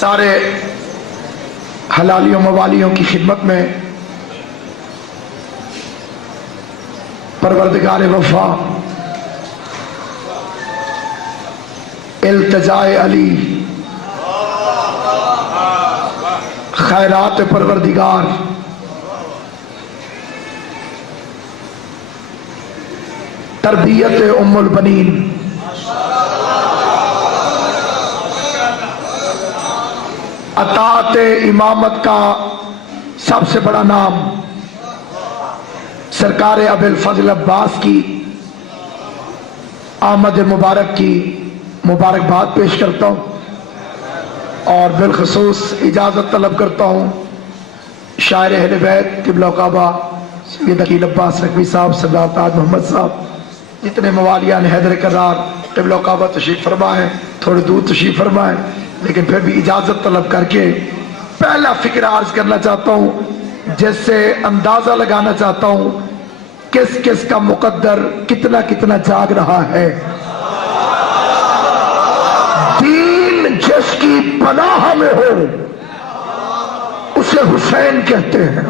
سارے حلالیوں موالیوں کی خدمت میں پروردگار وفا التجائے علی خیرات پروردگار تربیت ام البنین اطاعت امامت کا سب سے بڑا نام سرکار ابو الفضل عباس کی آمد مبارک کی مبارکباد پیش کرتا ہوں اور بالخصوص اجازت طلب کرتا ہوں شاعر اہل بیت قبلہ کعبہ سید عقیل عباس نقوی صاحب سردار تاج محمد صاحب جتنے موالیان حیدر کرار قبلہ کعبہ تشریف فرما ہے تھوڑے دور تشریف فرما ہے لیکن پھر بھی اجازت طلب کر کے پہلا فکر عرض کرنا چاہتا ہوں جس سے اندازہ لگانا چاہتا ہوں کس کس کا مقدر کتنا کتنا جاگ رہا ہے۔ دین جس کی پناہ میں ہو اسے حسین کہتے ہیں۔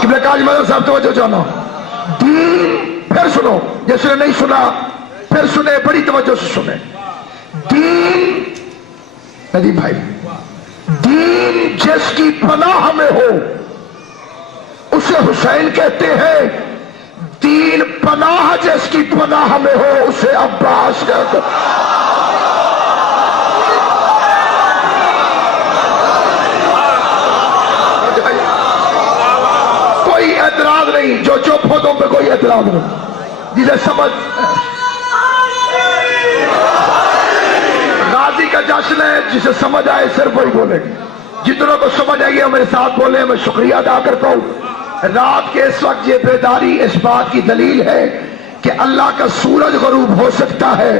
قبلہ کاج مدر صاحب توجہ جانا، دین پھر سنو، جس نے نہیں سنا پھر سنے، بڑی توجہ سے سنے۔ دین ندی بھائی، دین جس کی پناہ میں ہو اسے حسین کہتے ہیں، دین پناہ جس کی پناہ میں ہو اسے عباس کہتے ہیں۔ کوئی اعتراض نہیں، جو چپ ہو تم پہ کوئی اعتراض نہیں، جسے سمجھ غازی کا جشن ہے، جسے سمجھ آئے صرف وہی بولے گی، جتنوں کو سمجھ آئے گی میرے ساتھ بولے۔ میں شکریہ ادا کرتا ہوں، رات کے اس وقت یہ بیداری اس بات کی دلیل ہے کہ اللہ کا سورج غروب ہو سکتا ہے،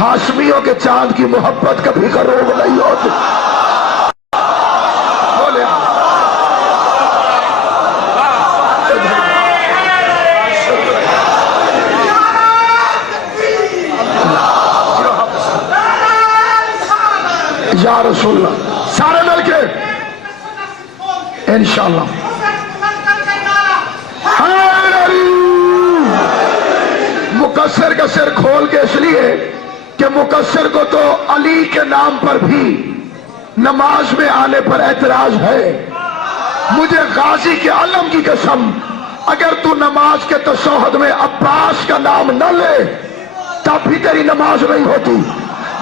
ہاشمیوں کے چاند کی محبت کبھی غروب نہیں ہوتی۔ بولے یا رسول اللہ، سارے مل کے انشاءاللہ۔ مقصر کا سر کھول کے اس لیے کہ مقصر کو تو علی کے نام پر بھی نماز میں آنے پر اعتراض ہے۔ مجھے غازی کے علم کی قسم، اگر تو نماز کے تشہد میں عباس کا نام نہ لے تب بھی تیری نماز نہیں ہوتی۔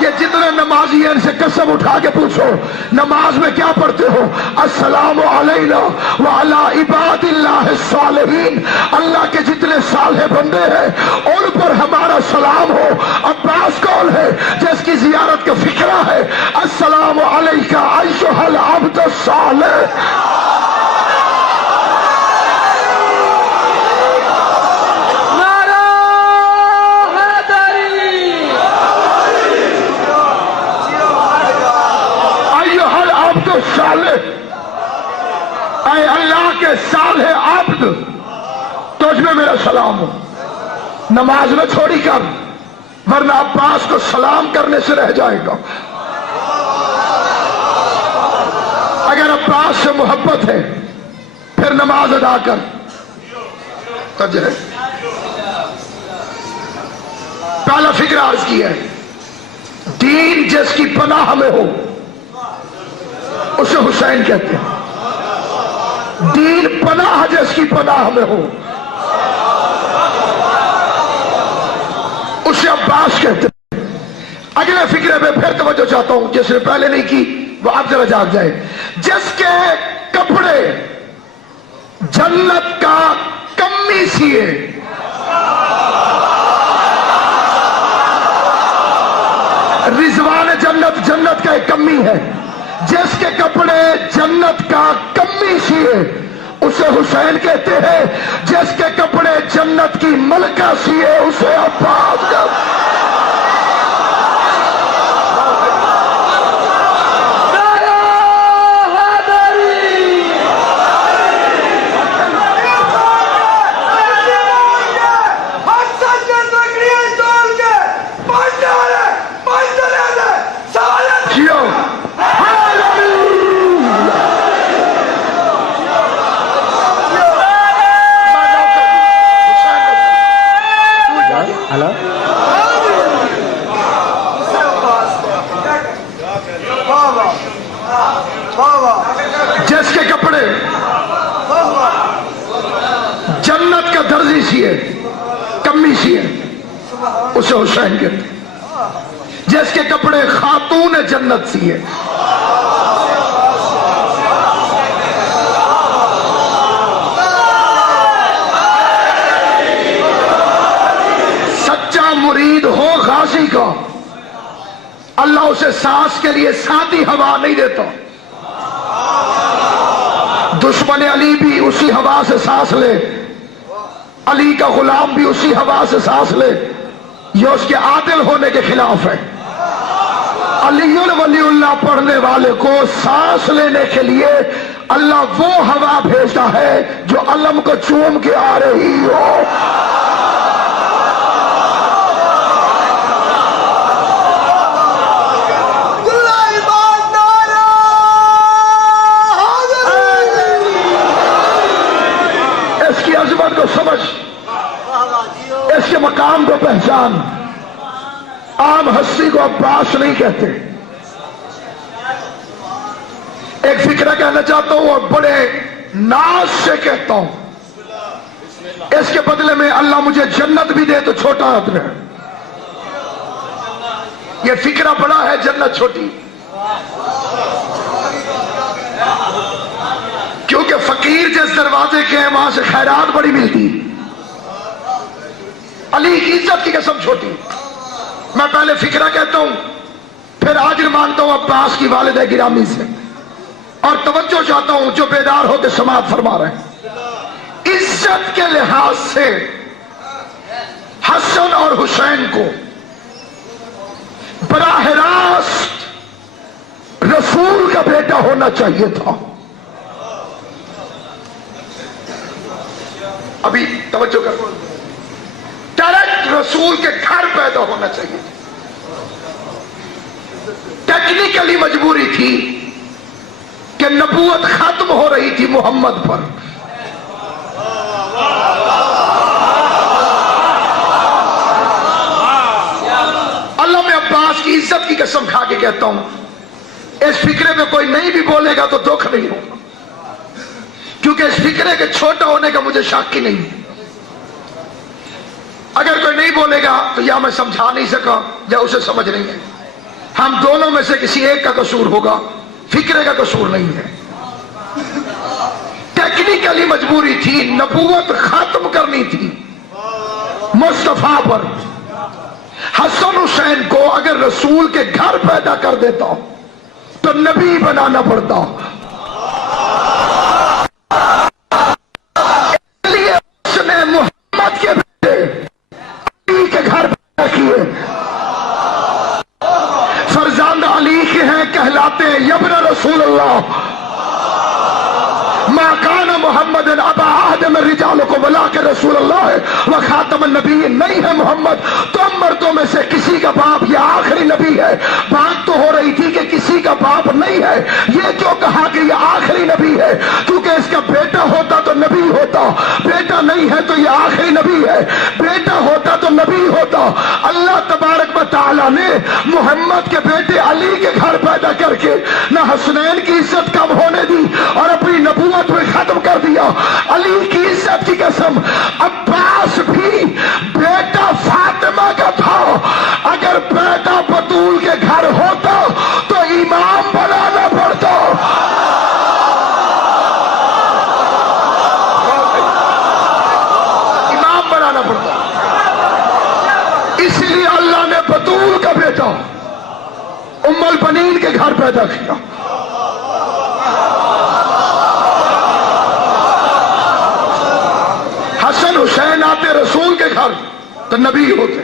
یہ جتنے نمازی ہیں ان سے قسم اٹھا کے پوچھو نماز میں کیا پڑھتے ہو؟ السلام علینا وعلی عباد اللہ الصالحین، اللہ کے جتنے صالح بندے ہیں ان پر ہمارا سلام ہو۔ عباس کون ہے؟ جس کی زیارت کا فکرہ ہے السلام علیکہ ایھا العبد الصالح۔ اے اللہ کے صالح عبد، تجھ میں میرا سلام ہو۔ نماز میں چھوڑی کر، ورنہ عباس کو سلام کرنے سے رہ جائے گا۔ اگر عباس سے محبت ہے پھر نماز ادا کر۔ تجھے پہلا فکر عرض کیا ہے، دین جس کی پناہ میں ہو اسے حسین کہتے ہیں، دین پناہ جس کی پناہ میں ہو اسے عباس کہتے ہیں۔ اگلے فکرے میں پھر توجہ چاہتا ہوں، جس نے پہلے نہیں کی وہ اب ذرا جاگ جائے۔ جس کے کپڑے جنت کا کمی سیے، رضوان جنت جنت کا ایک کمی ہے، جس کے کپڑے جنت کا کمی سیے اسے حسین کہتے ہیں، جس کے کپڑے جنت کی ملکہ سیے اسے عباس کہتے ہیں۔ اسے حسین کہتے ہیں، جس کے کپڑے خاتون جنت سیے۔ سچا مرید ہو غازی کا، اللہ اسے سانس کے لیے سادی ہوا نہیں دیتا۔ دشمن علی بھی اسی ہوا سے سانس لے، علی کا غلام بھی اسی ہوا سے سانس لے، یہ اس کے عادل ہونے کے خلاف ہے۔ علی ولی اللہ پڑھنے والے کو سانس لینے کے لیے اللہ وہ ہوا بھیجتا ہے جو علم کو چوم کے آ رہی ہو۔ اس کی عظمت کو سمجھ، اس کے مقام کو پہچان۔ عام ہستی کو عباس نہیں کہتے۔ ایک فکرہ کہنا چاہتا ہوں اور بڑے ناز سے کہتا ہوں، اس کے بدلے میں اللہ مجھے جنت بھی دے تو چھوٹا آدمی ہے۔ یہ فکرہ بڑا ہے، جنت چھوٹی، کیونکہ فقیر جس دروازے کے ہیں وہاں سے خیرات بڑی ملتی۔ علی کی عزت کی قسم چھوٹی۔ میں پہلے فکرہ کہتا ہوں، پھر آجر مانگتا ہوں عباس کی والدہ گرامی سے، اور توجہ چاہتا ہوں جو بیدار ہو کے سماعت فرما رہے ہیں۔ عزت کے لحاظ سے حسن اور حسین کو براہ راست رسول کا بیٹا ہونا چاہیے تھا۔ ابھی توجہ کرو، ڈائریکٹ رسول کے گھر پیدا ہونا چاہیے تھا۔ ٹیکنیکلی مجبوری تھی کہ نبوت ختم ہو رہی تھی محمد پر۔ اللہ میں عباس کی عزت کی قسم کھا کے کہتا ہوں، اس فکرے میں کوئی نہیں بھی بولے گا تو دکھ نہیں ہوگا، کیونکہ اس فکرے کے چھوٹا ہونے کا مجھے شک ہی نہیں ہے۔ اگر کوئی نہیں بولے گا تو یا میں سمجھا نہیں سکا یا اسے سمجھ نہیں ہے۔ ہم دونوں میں سے کسی ایک کا قصور ہوگا، فکرے کا قصور نہیں ہے۔ ٹیکنیکلی مجبوری تھی، نبوت ختم کرنی تھی مصطفیٰ پر۔ حسن حسین کو اگر رسول کے گھر پیدا کر دیتا تو نبی بنانا پڑتا۔ اس لیے اس نے محمد کے بیٹے علی کے گھر پیدا کیے۔ فرزند علی کے ہیں، کہلاتے یبن رسول اللہ، ما کان محمد ابا احد من رجالکم ولکن رسول اللہ و خاتم النبی۔ نہیں ہے محمد تم مردوں میں سے کسی کا باپ، یا آخری نبی ہے۔ بات تو ہو رہی تھی کہ کسی کا باپ نہیں ہے، یہ جو کہا کہ یہ آخری نبی ہے، کیونکہ اس کا بیٹا ہوتا تو نبی ہوتا، بیٹا نہیں ہے تو یہ آخری نبی ہے، بیٹا ہوتا تو نبی ہوتا۔ اللہ تبارک و تعالی نے محمد کے بیٹے علی کے گھر پیدا کر کے نہ حسنین کی عزت کم ہونے دی اور اپنی نبوت میں ختم کر دیا۔ علی کی عزت کی قسم، عباس بھی بیٹا فاطمہ کا تھا، اگر بیٹا بطول کے گھر ہوتا تو امام بنانا پڑتا۔ امام بنانا پڑتا، اس لیے اللہ نے بطول کا بیٹا ام البنین کے گھر پیدا کیا۔ حسن حسین آتے رسول کے گھر تو نبی ہوتے،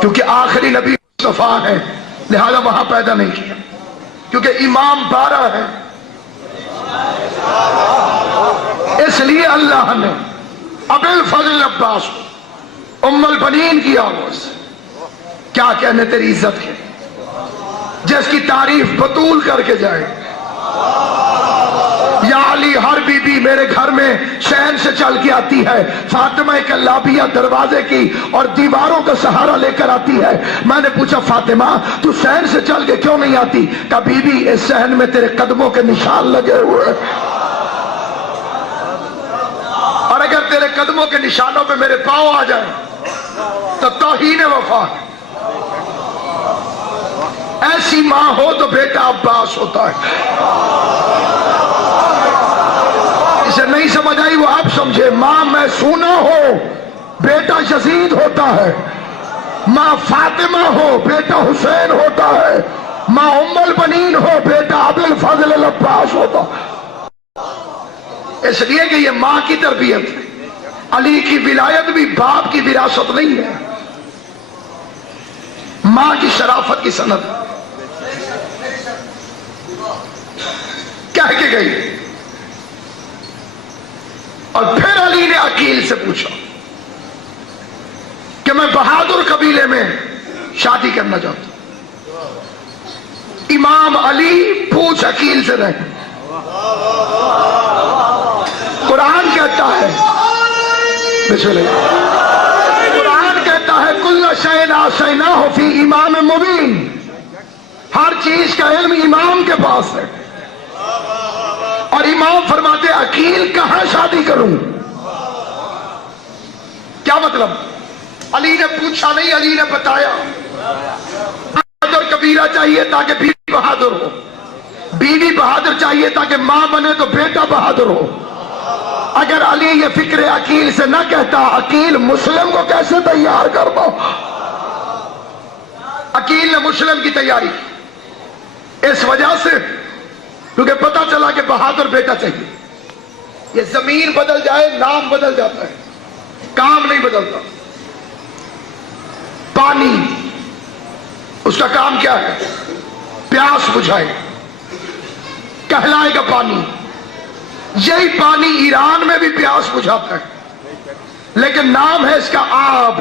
کیونکہ آخری نبی مصطفیٰ ہے، لہذا وہاں پیدا نہیں کیا، کیونکہ امام 12 ہے۔ اس لیے اللہ نے ابو الفضل عباس ام البنین کی آواز، کیا کہنے تیری عزت کے، جس کی تعریف بطول کر کے جائے۔ یا علی، ہر بی بی میرے گھر میں شہن سے چل کے آتی ہے، فاطمہ کلابیہ دروازے کی اور دیواروں کا سہارا لے کر آتی ہے۔ میں نے پوچھا فاطمہ تو شہن سے چل کے کیوں نہیں آتی؟ کہا بی بی اس شہن میں تیرے قدموں کے نشان لگے ہوئے، اور اگر تیرے قدموں کے نشانوں پہ میرے پاؤں آ جائیں تو توہین وفا ہے۔ ایسی ماں ہو تو بیٹا عباس ہوتا ہے۔ اسے نہیں سمجھ آئی وہ آپ سمجھے۔ ماں میں سونا ہو بیٹا یزید ہوتا ہے، ماں فاطمہ ہو بیٹا حسین ہوتا ہے، ماں ام البنین ہو بیٹا ابو الفضل العباس ہوتا ہے۔ اس لیے کہ یہ ماں کی تربیت ہے۔ علی کی ولایت بھی باپ کی وراثت نہیں ہے، ماں کی شرافت کی سند کہہ کے گئی۔ اور پھر علی نے عقیل سے پوچھا کہ میں بہادر قبیلے میں شادی کرنا چاہتا ہوں۔ امام علی پوچھ عقیل سے رہے۔ قرآن کہتا ہے قرآن کہتا ہے کل شیء احصیناہ فی امام مبین، ہر چیز کا علم امام کے پاس ہے۔ اور امام فرماتے عقیل کہاں شادی کروں؟ کیا مطلب؟ علی نے پوچھا نہیں، علی نے بتایا۔ بہادر قبیلہ چاہیے تاکہ بیوی بہادر ہو، بیوی بہادر چاہیے تاکہ ماں بنے تو بیٹا بہادر ہو۔ اگر علی یہ فکر عقیل سے نہ کہتا، عقیل مسلم کو کیسے تیار کرتا؟ عقیل نے مسلم کی تیاری کی اس وجہ سے کیونکہ پتا چلا کہ بہادر بیٹا چاہیے۔ یہ زمین بدل جائے نام بدل جاتا ہے، کام نہیں بدلتا۔ پانی اس کا کام کیا ہے؟ پیاس بجھائے، کہلائے گا پانی۔ یہی پانی ایران میں بھی پیاس بجھاتا ہے، لیکن نام ہے اس کا آب۔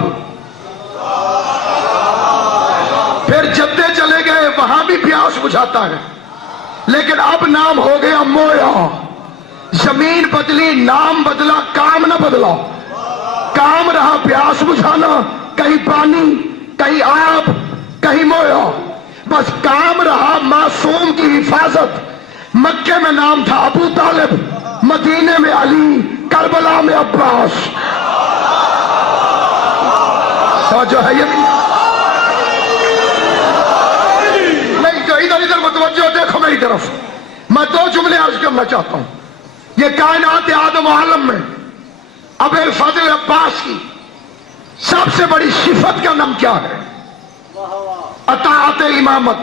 پھر جدے چلے گئے، وہاں بھی پیاس بجھاتا ہے، لیکن اب نام ہو گیا مویا۔ زمین بدلی، نام بدلا، کام نہ بدلا۔ کام رہا پیاس بجھانا، کہیں پانی، کہیں آب، کہیں مویا، بس کام رہا معصوم کی حفاظت۔ مکے میں نام تھا ابو طالب، مدینے میں علی، کربلا میں عباس۔ توجہ ہے یہ نہیں تو ادھر ادھر متوجہ دیکھو میری طرف۔ میں دو جملے عرض کرنا چاہتا ہوں۔ یہ کائنات آدم و عالم میں ابو الفضل عباس کی سب سے بڑی صفت کا نام کیا ہے؟ اطاعت امامت۔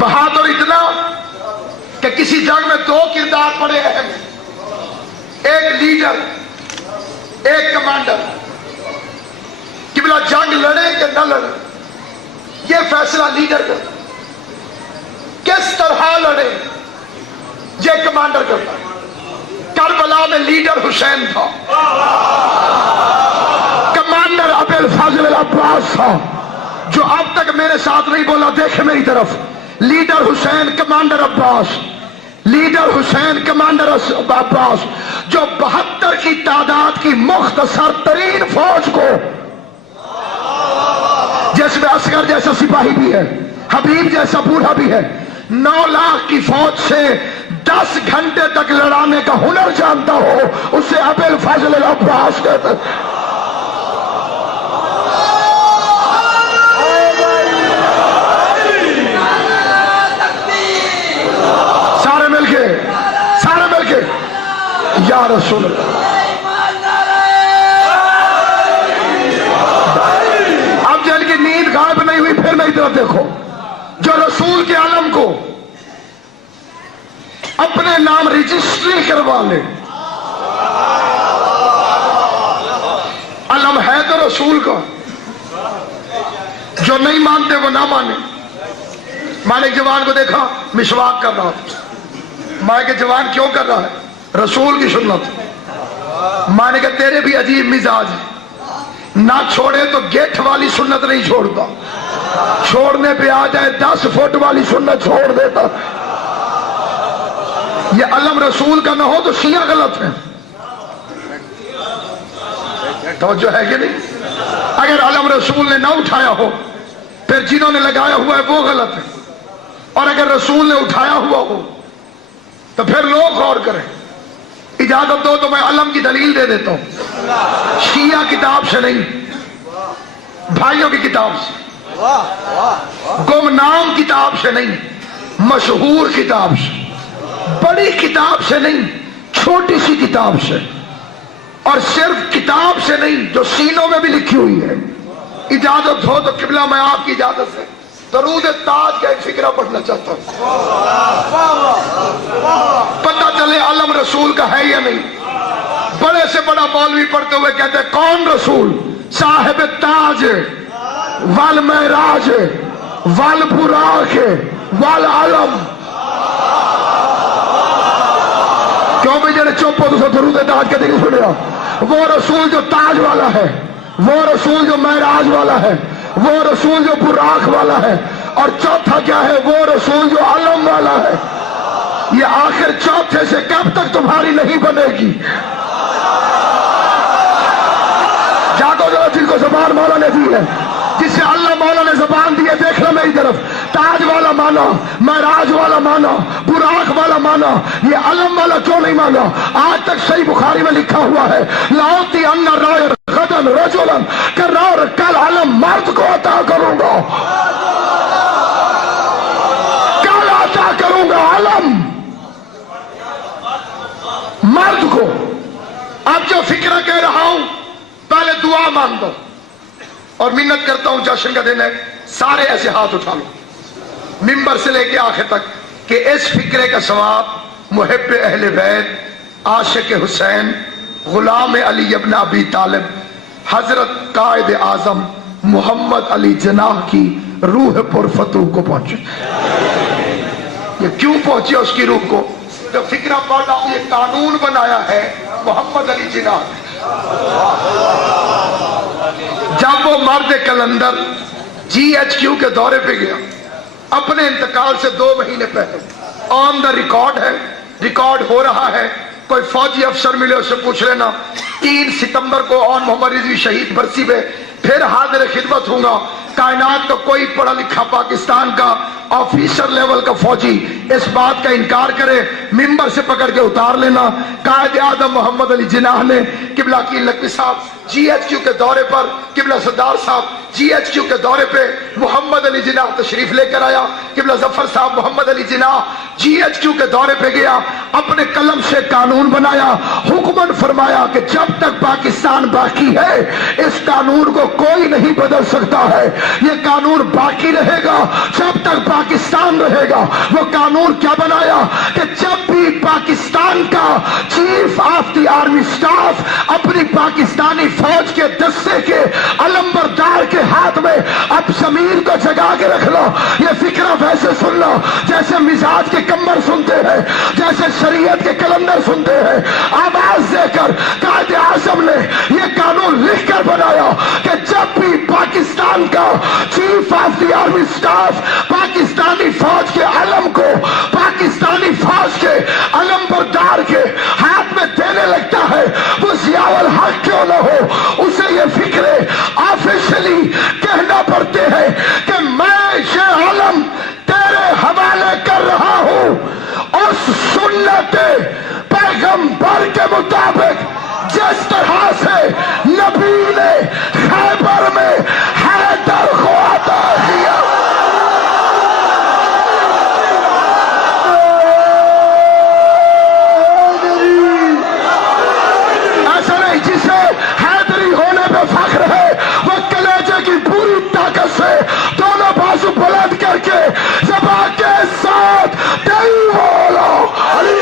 بہادر اتنا کہ کسی جنگ میں دو کردار پڑے اہم، ایک لیڈر ایک کمانڈر۔ قبلہ جنگ لڑے کہ نہ لڑے یہ فیصلہ لیڈر کرتا، کس طرح لڑے یہ کمانڈر کرتا۔ کربلا میں لیڈر حسین تھا، کمانڈر ابو الفضل العباس تھا۔ جو اب تک میرے ساتھ نہیں بولا دیکھے میری طرف۔ لیڈر حسین، کمانڈر عباس، لیڈر حسین، کمانڈر عباس، جو 72 کی تعداد کی مختصر ترین فوج کو، جس میں اصغر جیسا سپاہی بھی ہے، حبیب جیسا بوڑھا بھی ہے، 9 لاکھ کی فوج سے 10 گھنٹے تک لڑانے کا ہنر جانتا ہو، اسے ابو الفضل العباس کہتے ہیں۔ سارے مل کے یا رسول اللہ۔ اب جن کی نیند غائب نہیں ہوئی پھر میری طرف دیکھو۔ جو رسول کے علم کو اپنے نام رجسٹری کروا لے، علم ہے تو رسول کا، جو نہیں مانتے وہ نہ مانے۔ میں نے جوان کو دیکھا مسواک کر رہا تھا، میں کہ جوان کیوں کر رہا ہے؟ رسول کی سنت۔ میں نے کہا تیرے بھی عجیب مزاج ہے، نہ چھوڑے تو گیٹ والی سنت نہیں چھوڑتا، چھوڑنے پہ آ جائے 10 فٹ والی سنت چھوڑ دیتا۔ یہ علم رسول کا نہ ہو تو شیعہ غلط ہے۔ توجہ ہے کہ نہیں؟ اگر علم رسول نے نہ اٹھایا ہو پھر جنہوں نے لگایا ہوا ہے وہ غلط ہے، اور اگر رسول نے اٹھایا ہوا ہو تو پھر لوگ غور کریں. اجازت دو تو میں علم کی دلیل دے دیتا ہوں. شیعہ کتاب سے نہیں، بھائیوں کی کتاب سے، گمنام کتاب سے نہیں، مشہور کتاب سے، بڑی کتاب سے نہیں، چھوٹی سی کتاب سے، اور صرف کتاب سے نہیں جو سینوں میں بھی لکھی ہوئی ہے. اجازت ہو تو قبلہ میں آپ کی اجازت سے درود تاج کا ایک فقرہ پڑھنا چاہتا ہوں. پتہ چلے علم رسول کا ہے یا نہیں. بڑے سے بڑا مولوی پڑھتے ہوئے کہتے ہیں کون رسول؟ صاحب تاج والمعراج والبراق والعلم. کیوں بھی جڑے چپ ہو تو درود تاج کے نہیں سنیا؟ وہ رسول جو تاج والا ہے، وہ رسول جو معراج والا ہے، وہ رسول جو براق والا ہے، اور چوتھا کیا ہے؟ وہ رسول جو علم والا ہے. یہ آخر چوتھے سے کب تک تمہاری نہیں بنے گی؟ جاگو جو جن کو زبان مولا نے دی ہے، جس سے اللہ مولا نے زبان دی ہے، دیکھ لو میری طرف. تاج والا مانا، معراج والا مانا، براق والا مانا، یہ علم والا کیوں نہیں مانا؟ آج تک صحیح بخاری میں لکھا ہوا ہے لاؤتی ان رائے غدن رجلن کرار کل علم مرد کو عطا کروں گا، کل عطا کروں گا علم مرد کو. اب جو فکرہ کہہ رہا ہوں پہلے دعا مانگ دو، اور منت کرتا ہوں، جشن کا دن ہے، سارے ایسے ہاتھ اٹھا لو ممبر سے لے کے آخر تک، کہ اس فکرے کا ثواب محب اہل بیت، عاشق حسین، غلام علی ابن ابی طالب، حضرت قائد اعظم محمد علی جناح کی روح پرفتوح کو پہنچے. یہ کیوں پہنچے اس کی روح کو؟ جب فکرہ پڑھ رہا ہوں، یہ قانون بنایا ہے محمد علی جناح نے. جب وہ مرد کلندر GHQ کے دورے پہ گیا اپنے انتقال سے 2 مہینے پہلے، آن دا ریکارڈ ہے، ریکارڈ ہو رہا ہے، کوئی فوجی افسر ملے اس سے پوچھ لینا. 3 ستمبر کو آن محمد رضوی شہید برسی پہ پھر حاضر خدمت ہوں گا. کائنات کا کوئی پڑھا لکھا پاکستان کا آفیسر لیول کا فوجی اس بات کا انکار کرے، ممبر سے پکڑ کے اتار لینا. قائد اعظم محمد علی جناح نے قبلہ کی لکھوی صاحب GHQ کے دورے پر، قبلہ سردار صاحب GHQ کے دورے پہ محمد علی جناح تشریف لے کر آیا. قبلہ ظفر صاحب محمد علی جناح GHQ کے دورے پہ گیا، اپنے قلم سے قانون بنایا، حکمن فرمایا کہ جب تک پاکستان باقی ہے اس قانون کو کوئی نہیں بدل سکتا ہے. یہ قانون باقی رہے گا جب تک پاکستان رہے گا. وہ قانون کیا بنایا کہ جب بھی پاکستان کا chief of the army staff اپنی پاکستانی فوج کے دستے کے علمبردار کے ہاتھ میں اب ضمیر کو جگا کے رکھ لو. یہ فکرہ ویسے سن لو جیسے مزاج کے کمبر سنتے ہیں، جیسے شریعت کے کلندر سنتے ہیں. آواز دے کر قائد اعظم نے یہ قانون لکھ کر بنایا کہ جب بھی پاکستان کا chief of the army staff Pakistani فوج کے علم کو پاکستانی فوج کے علم بردار کے ہاتھ میں دینے لگتا ہے، وہ ضیاء الحق کیوں نہ ہو، اسے یہ فکرے آفیشلی کہنا پڑتے ہیں کہ میں یہ علم تیرے حوالے کر رہا ہوں اس سنت پیغمبر کے مطابق جس طرح سے نبی نے خیبر میں حیدر کو عطا کیا. ایسا نہیں جسے حیدری ہونے پہ فخر ہے وہ کلیجے کی پوری طاقت سے دونوں بازو بلند کر کے زبان کے ساتھ دل بولو علی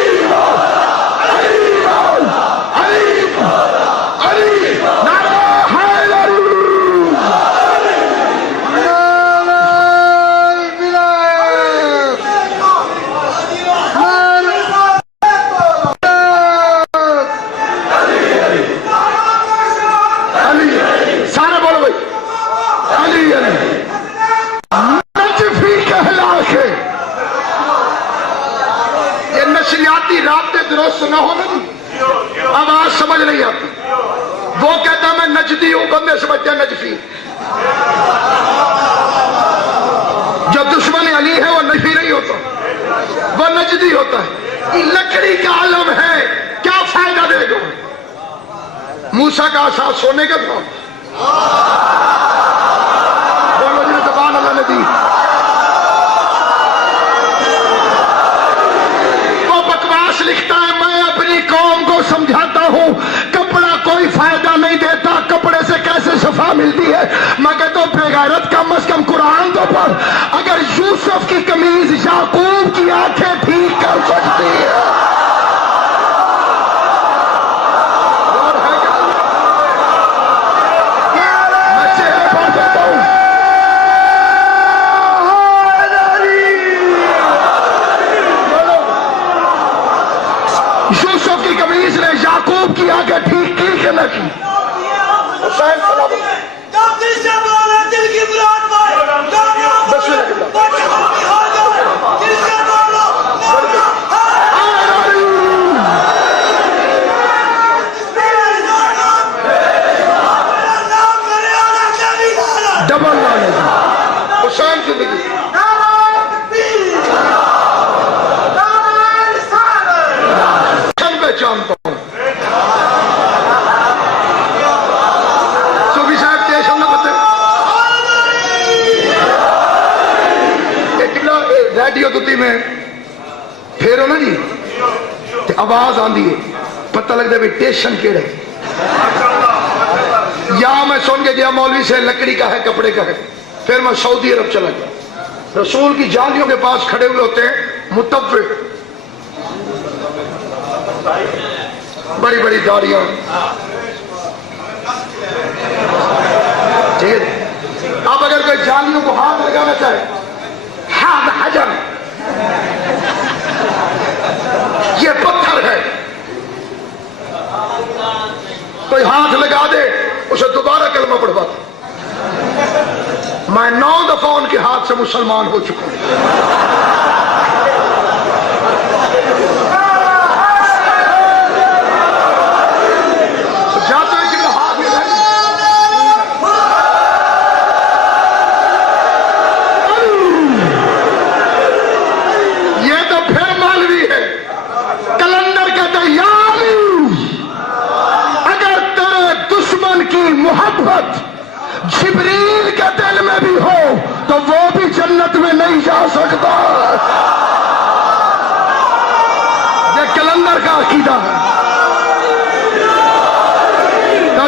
درست نہ ہو نا، آواز سمجھ نہیں آتی. وہ کہتا میں نجدی ہوں، بندے سمجھتے ہیں نجفی. جو دشمن علی ہے وہ نجفی نہیں ہوتا، وہ نجدی ہوتا ہے. لکڑی کا عالم ہے، کیا فائدہ دے گا؟ موسیٰ کا عصا سونے کا تھا؟ بولو جی زبان اللہ نے دی۔ وہ بکواس لکھتا ہے میں اپنی قوم کو سمجھاتا ہوں کپڑا کوئی فائدہ نہیں دیتا، کپڑے سے کیسے شفا ملتی ہے؟ میں کہتا ہوں بے غیرت، کم از کم قرآن تو پڑھ۔ اگر یوسف کی قمیض یعقوب کی آنکھیں ٹھیک کر سکتی ہے، یوسف کی قمیض نے یعقوب کی آنکھیں ٹھیک کی کہ نہ کی؟ حسین ڈبل نالج حسین زندگی جانتا ہوں۔ صوفی صاحب ٹیشن نہ بتے ریڈیو دتی میں پھیرو نا جی آواز آندی ہے، پتہ لگتا ہے بھی ٹیشن کیڑا ہے۔ یا میں سن کے گیا مولوی سے لکڑی کا ہے کپڑے کا ہے، پھر میں سعودی عرب چلا گیا، رسول کی جالیوں کے پاس کھڑے ہوئے ہوتے ہیں متفق، بڑی بڑی داڑیاں، ٹھیک ہے۔ اب اگر کوئی جالیوں کو ہاتھ لگانا چاہے، ہاتھ حجر، یہ پتھر ہے، کوئی ہاتھ لگا دے اسے دوبارہ کلمہ پڑھواتا۔ میں 9 دفعہ ان کے ہاتھ سے مسلمان ہو چکا ہوں۔ محبت جبریل کے دل میں بھی ہو تو وہ بھی جنت میں نہیں جا سکتا۔ یہ کلندر کا عقیدہ ہے،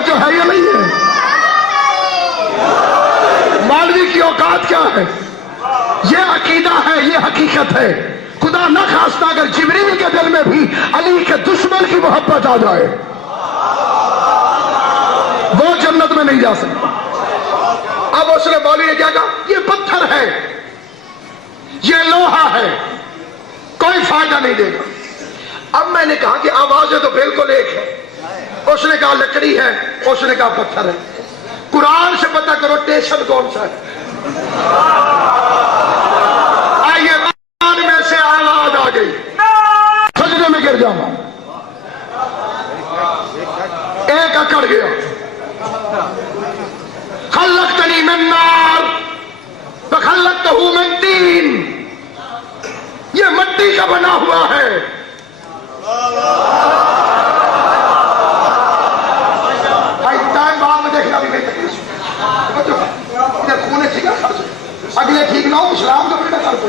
جو ہے یہ نہیں ہے۔ مولوی کی اوقات کیا ہے؟ یہ عقیدہ ہے، یہ حقیقت ہے۔ خدا نہ خواستہ اگر جبریل کے دل میں بھی علی کے دشمن کی محبت آ جائے، وہ جنت میں نہیں جا سکتا۔ اب اس نے مولوی نے کیا کہا؟ یہ پتھر ہے، یہ لوہا ہے، کوئی فائدہ نہیں دے گا۔ اب میں نے کہا کہ آوازیں تو بالکل ایک ہے۔ اس نے کہا لکڑی ہے، اس نے کہا پتھر ہے۔ قرآن سے پتہ کرو ٹیشن کون سا ہے۔ آئیے قرآن میں سے آواز آ گئی، سجدے میں گر جاؤں، ایک اکڑ گیا، خلقتنی من نار فخلقتہ من طین، یہ مٹی کا بنا ہوا ہے۔ بھائی ٹائم بعد میں دیکھنا بھی نہیں تکلیف، ادھر خونے ٹھیک ہے، اگلے ٹھیک نہ ہو اسلام کا بیٹا کر دو۔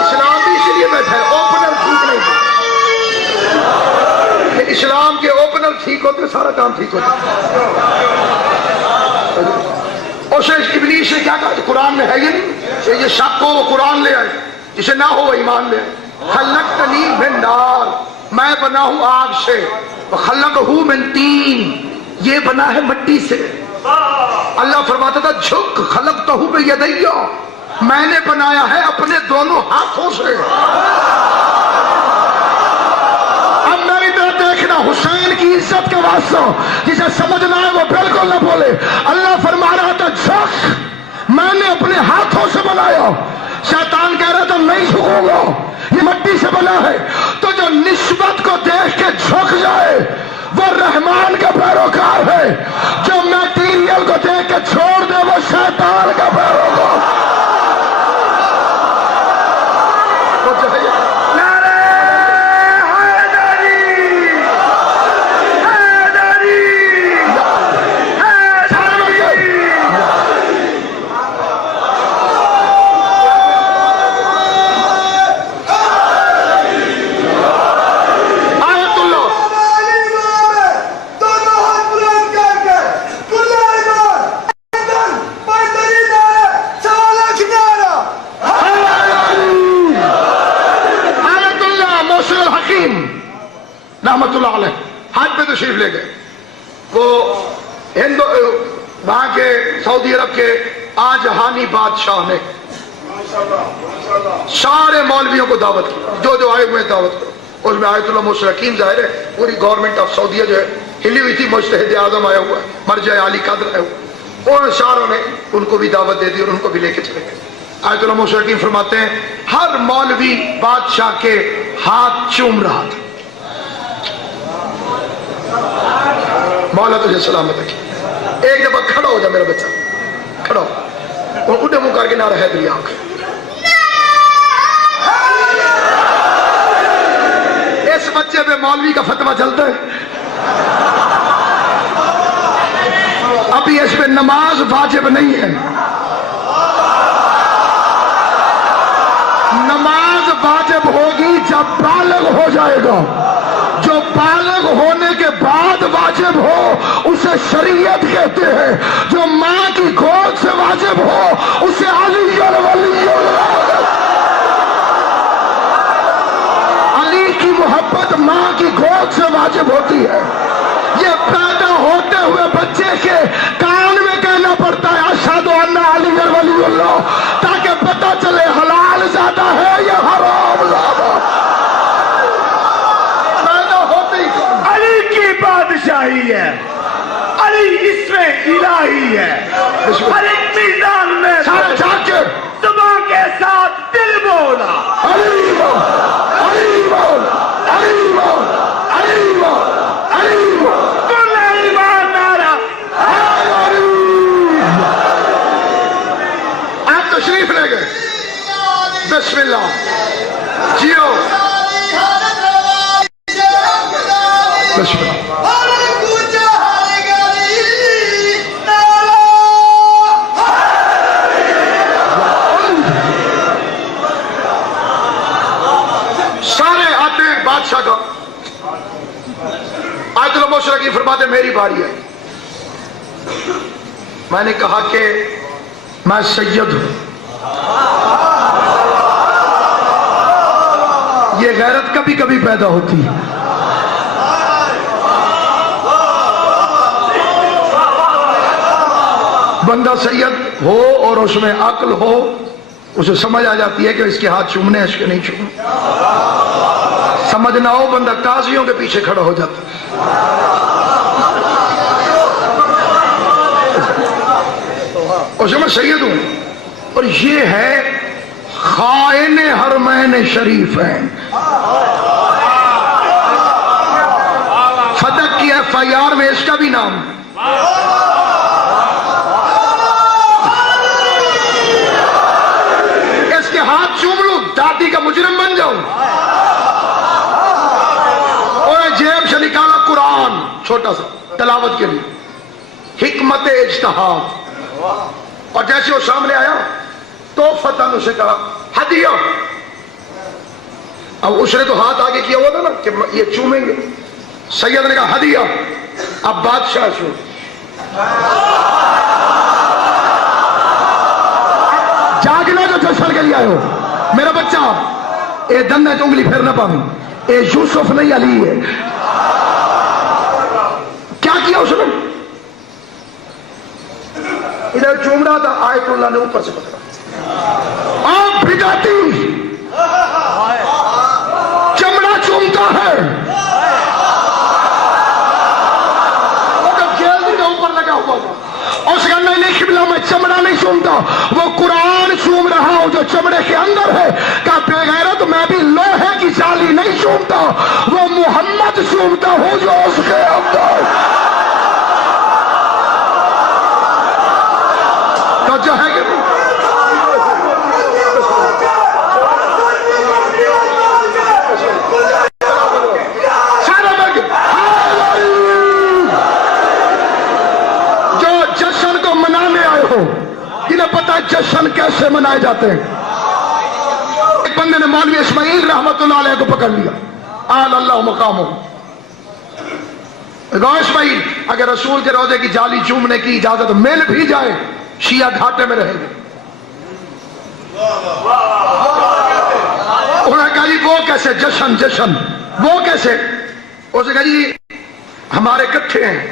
اسلام بھی اسی لیے بیٹھا ہے، اوپنر ٹھیک نہیں ہے۔ اسلام کے اوپنر ٹھیک ہوتے سارا کام ٹھیک ہوتا۔ اسے ابلیس نے کیا کہا؟ قرآن میں ہے یہ نہیں، یہ شک ہو وہ قرآن لے آئے، جسے نہ ہو وہ ایمان لے آئے۔ خلقتنی من نار، میں بنا ہوں آگ سے، وخلقہ من طین، یہ بنا ہے مٹی سے۔ اللہ فرماتا تھا جھک، خلقتہ بیدی، میں نے بنایا ہے اپنے دونوں ہاتھوں سے۔ دیکھنا حسین کی عزت کے واسطے جسے سمجھنا ہے وہ بالکل نہ بولے۔ اللہ فرما رہا تھا جھک، میں نے اپنے ہاتھوں سے بنایا۔ شیطان کہہ رہا تھا نہیں جھکوں گا، یہ مٹی سے بنا ہے۔ تو جو نسبت کو دیکھ کے جھک جائے وہ رحمان کا پیروکار ہے، جو میٹیریل کو دیکھ کے چھوڑ دے وہ شیطان کا پیروکار۔ حج پہ تشریف لے گئے. وہ وہاں کے سعودی عرب کے آج ہانی بادشاہ نے سارے مولویوں کو دعوت کی, جو آئے ہوئے دعوت کرو. اس میں آیت اللہ مشرقین ظاہر ہے پوری گورنمنٹ آف سعودیہ جو ہے ہلی ہوئی تھی, مجتہد اعظم آیا ہوا ہے, مرجع عالی قدر آیا ہوا, ان ساروں نے ان کو بھی دعوت دے دی اور ان کو بھی لے کے چلے گئے. آیت اللہ مشرقین فرماتے ہیں ہر مولوی بادشاہ کے ہاتھ چوم رہا تھا. مولا تجھے سلامت رکھے. ایک دفعہ کھڑا ہو جا میرا بچہ, کھڑا ہو, اور اٹھے منہ کر کے نعرہ حیدری آنکھ. اس بچے پہ مولوی کا فتویٰ چلتا ہے. ابھی اس پہ نماز واجب نہیں ہے. نماز واجب ہوگی جب بالغ ہو جائے گا. جو بالغ ہونے کے بعد واجب ہو اسے شریعت کہتے ہیں. جو ماں کی گود سے واجب ہو اسے علی الولی علی کی محبت ماں کی گود سے واجب ہوتی ہے. یہ پیدا ہوتے ہوئے بچے کے کان میں کہنا پڑتا ہے اشہد ان علی ولی اللہ, تاکہ پتہ چلے حلال زیادہ ہے یا حرام زیادہ. پیدا ہوتے ہی علی کی بادشاہی ہے, علی اس میں الہی ہے. علی میدان میں سارے جاگ کے زبان کے ساتھ دل بولا علی بول, علی بول, علی بول, علی بول, علی بول. کل ایمان نارا. آپ تشریف لے گئے. بسم اللہ جیو. بسم اللہ. سارے آتے ہیں بادشاہ کا. آیت اللہ مشرقین فرماتے میری باری ہے. میں نے کہا کہ میں سید ہوں. یہ غیرت کبھی کبھی پیدا ہوتی ہے. بندہ سید ہو اور اس میں عقل ہو, اسے سمجھ آ جاتی ہے کہ اس کے ہاتھ چومنے اس کے نہیں چومنے. سمجھ نہ ہو بندہ قاضیوں کے پیچھے کھڑا ہو جاتا. اور میں سید ہوں, اور یہ ہے خائن حرمین شریفین. فدق کی FIR میں اس کا بھی نام. اس کے ہاتھ چوم لوں, دادی کا مجرم بن جاؤں. اور جیب سے نکالا قرآن چھوٹا سا تلاوت کے لیے, حکمت اجتہاد. اور جیسے وہ سامنے آیا تو فتح اسے کہا ہدیہ. اب اس نے تو ہاتھ آگے کیا ہوا تھا نا کہ یہ چومیں گے. سید نے کہا ہدیہ. اب بادشاہ سو جاگنا جو جشن کے لیے آئے ہو میرا بچہ, اے دن ہے تو انگلی پھیر نہ پاؤں. اے یوسف نہیں علی ہے. کیا کیا اس نے؟ ادھر چوم رہا تھا, آیت اللہ نے اوپر سے پکڑا. آپ بھگاتی چمڑا چومتا ہے. جیل کے اوپر لگا ہوا تھا. اس کا نہیں قبلہ میں چمڑا نہیں چومتا, وہ قرآن چوم رہا ہوں جو چمڑے کے اندر ہے. کہ بے غیرت میں بھی لوہے کی جالی نہیں چومتا, وہ محمد چومتا ہوں جو اس کے اندر. جو ہے کہ جو جشن کو منانے آئے ہو انہیں پتا جشن کیسے منائے جاتے ہیں. ایک بندے نے مولوی اسماعیل رحمت اللہ علیہ کو پکڑ لیا. آل اللہ مقام ہو. اسماعیل اگر رسول کے روضے کی جالی چومنے کی اجازت مل بھی جائے شیعہ گھاٹے میں رہیں گے. انہوں نے کہا جی وہ کیسے جشن, جشن وہ کیسے؟ اس نے کہا جی ہمارے کٹھے ہیں.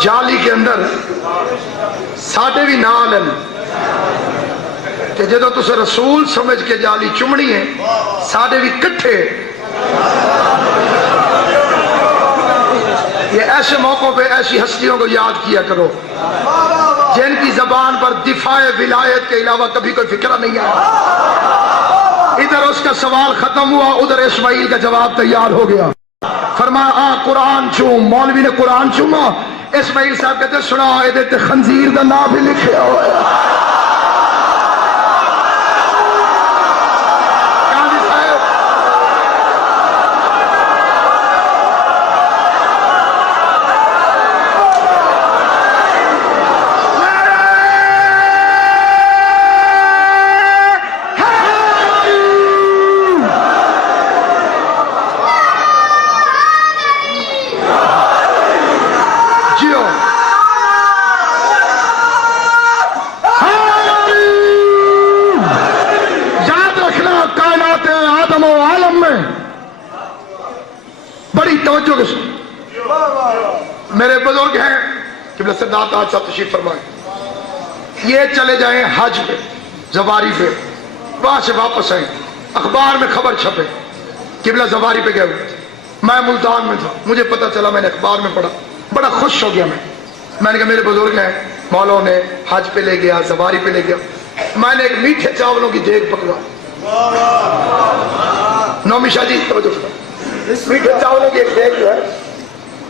جالی کے اندر ساڈے بھی نال ہیں کہ جدو تسے رسول سمجھ کے جالی چمڑی ہے ساڈے بھی کٹھے. یہ ایسے موقعوں پہ ایسی ہستیوں کو یاد کیا کرو جن کی زبان پر دفاع ولایت کے علاوہ کبھی کوئی فکرہ نہیں آیا. ادھر اس کا سوال ختم ہوا، ادھر اسماعیل کا جواب تیار ہو گیا. فرمایا قرآن چوم. مولوی نے قرآن چوما. اسماعیل صاحب کہتے سنا یہ خنزیر کا نام بھی لکھا ہوا ہے. میرے بزرگ ہیں قبلہ سردار تاج صاحب تشریف فرمائیں. یہ چلے جائیں حج پہ زواری پہ، وہاں سے واپس آئیں اخبار میں خبر چھپے قبلہ زواری پہ گئے ہوئے. میں ملتان میں تھا، مجھے پتا چلا، میں نے اخبار میں پڑھا، بڑا خوش ہو گیا. میں نے کہا میرے بزرگ ہیں مولوں نے حج پہ لے گیا، زواری پہ لے گیا. میں نے ایک میٹھے چاولوں کی دیگ پکڑا. نومی شاہ جی توجہ فرمائیں. میٹھے چاولوں کی ایک دیگ جو ہے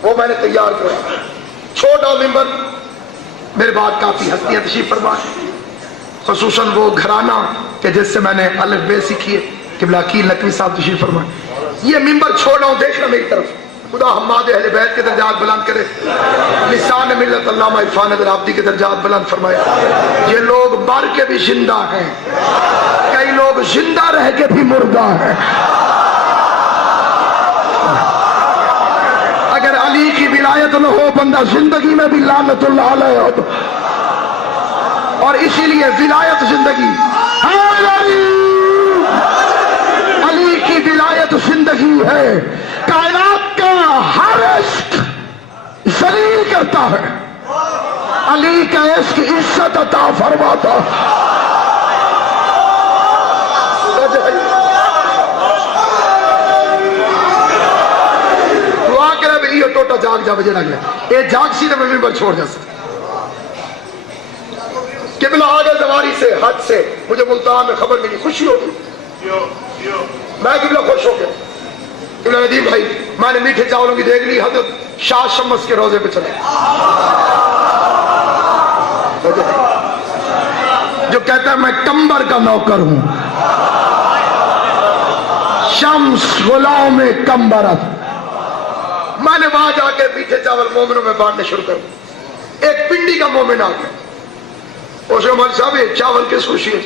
وہ میں نے تیار کرا. چھوٹا ممبر، میرے بعد کافی ہستیاں تشریف فرمائیں، خصوصاً وہ گھرانہ کہ جس سے میں نے الف بے سیکھی ہے قبلہ عقیل نقوی صاحب تشریف فرمائیں. یہ ممبر چھوڑا ہوں، دیکھنا میری طرف. خدا حماد اہل بیت کے درجات بلند کرے، لسان ملت علامہ عرفان ادر عابدی کے درجات بلند فرمائے. یہ لوگ مر کے بھی زندہ ہیں، کئی لوگ زندہ رہ کے بھی مردہ ہیں. اگر علی کی ولایت نہ ہو بندہ زندگی میں بھی لعنت اللہ علیہ ہو. اور اسی لیے ولایت زندگی، علی کی ولایت زندگی ہے. کائنات کا ہر عشق ذلیل کرتا ہے، علی کا عشق عزت عطا فرماتا. دعا کرے بھی یہ ٹوٹا جاگ جا بجے لگے یہ جاگ سی نے ممبر چھوڑ جا سکتا. قبلہ آگے زواری سے حج سے مجھے ملتان میں خبر ملی، خوشی ہو گئی. میں قبلہ خوش ہو گیا. قبلہ ندیم بھائی میں نے میٹھے چاولوں کی دیکھ لی، حضرت شاہ شمس کے روزے پہ چلے جو کہتا ہے میں کمبر کا نوکر ہوں، شمس غلام کمبرت. میں نے وہاں جا کے میٹھے چاول مومنوں میں بانٹنے شروع کر. ایک پنڈی کا مومن آ گیا، اس عمر صاحب یہ چاول کس خوشی ہے؟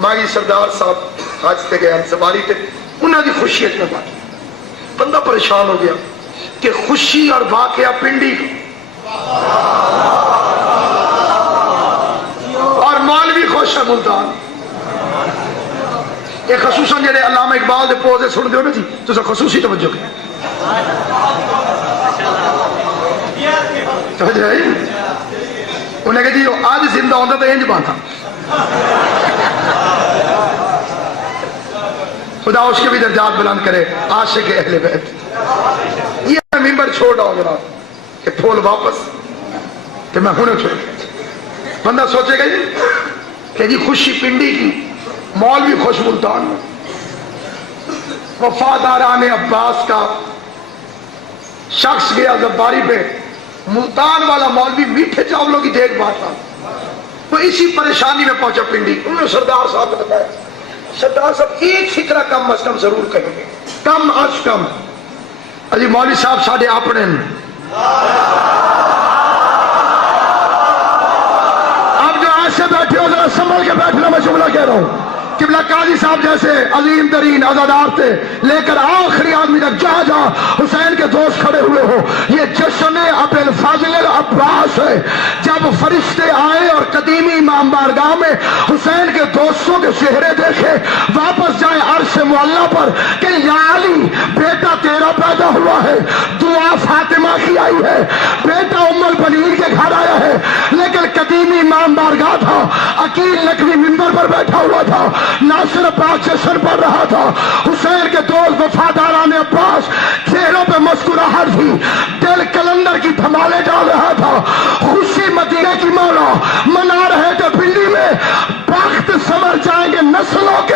ماں سردار صاحب حج سے گئے سواری پہ، انہوں کی خوشیت میں بانٹی. بندہ پریشان ہو گیا کہ خوشی اور واقعہ پنڈی اور مولوی خوش ہے ملتان. یہ خصوصاً جڑے علامہ اقبال دے پوزے سن دے ہو نا جی تو اسے خصوصی توجہ کریں. انہیں کہا جی آج زندہ ہوتا تو انج باتا. خدا اس کے بھی درجات بلند کرے. عاشق اہل بیت. یہ ممبر چھوڑ رہا ہوں جناب کہ پھول واپس کہ میں ہنے چھوڑ. بندہ سوچے گا جی کہ جی خوشی پنڈی کی، مولوی خوش ملتان میں. وفاداران عباس کا شخص گیا زباری پہ، ملتان والا مولوی میٹھے چاولوں کی دیکھ بات رہا. وہ اسی پریشانی میں پہنچا پنڈی. انہوں نے سردار صاحب نے بتایا سردار صاحب ایک فکرہ کم از کم ضرور کہیں گے، کم از کم. اجی مولوی صاحب ساڑھے اپنے اب جو ایسے بیٹھے ہو ذرا سنبھل کے بیٹھنا، میں جملہ کہہ رہا ہوں. قبلہ قاضی صاحب جیسے عظیم ترین عزادار تھے، لیکن آخری آدمی تک جہاں جہاں حسین کے دوست کھڑے ہوئے ہو، یہ جشن ابو الفضل العباس ہے۔ جب فرشتے آئے اور قدیمی امام بارگاہ میں حسین کے دوستوں کے چہرے دیکھے، واپس جائے عرش معلیٰ پر کہ یا علی بیٹا تیرا پیدا ہوا ہے، دعا فاطمہ کی آئی ہے، بیٹا ام البنین کے گھر آیا ہے، لیکن قدیمی امام بارگاہ تھا، عقیل نقوی ممبر پر بیٹھا ہوا تھا، ناصر عباس جشن پڑھ رہا تھا، حسین کے دوست وفاداران عباس چہروں پہ مسکراہٹ تھی، دل کلندر کی دھمالے ڈال رہا تھا، خوشی مدینے کی مولا منا رہے تھے پنڈی میں، بخت سنور جائیں گے نسلوں کے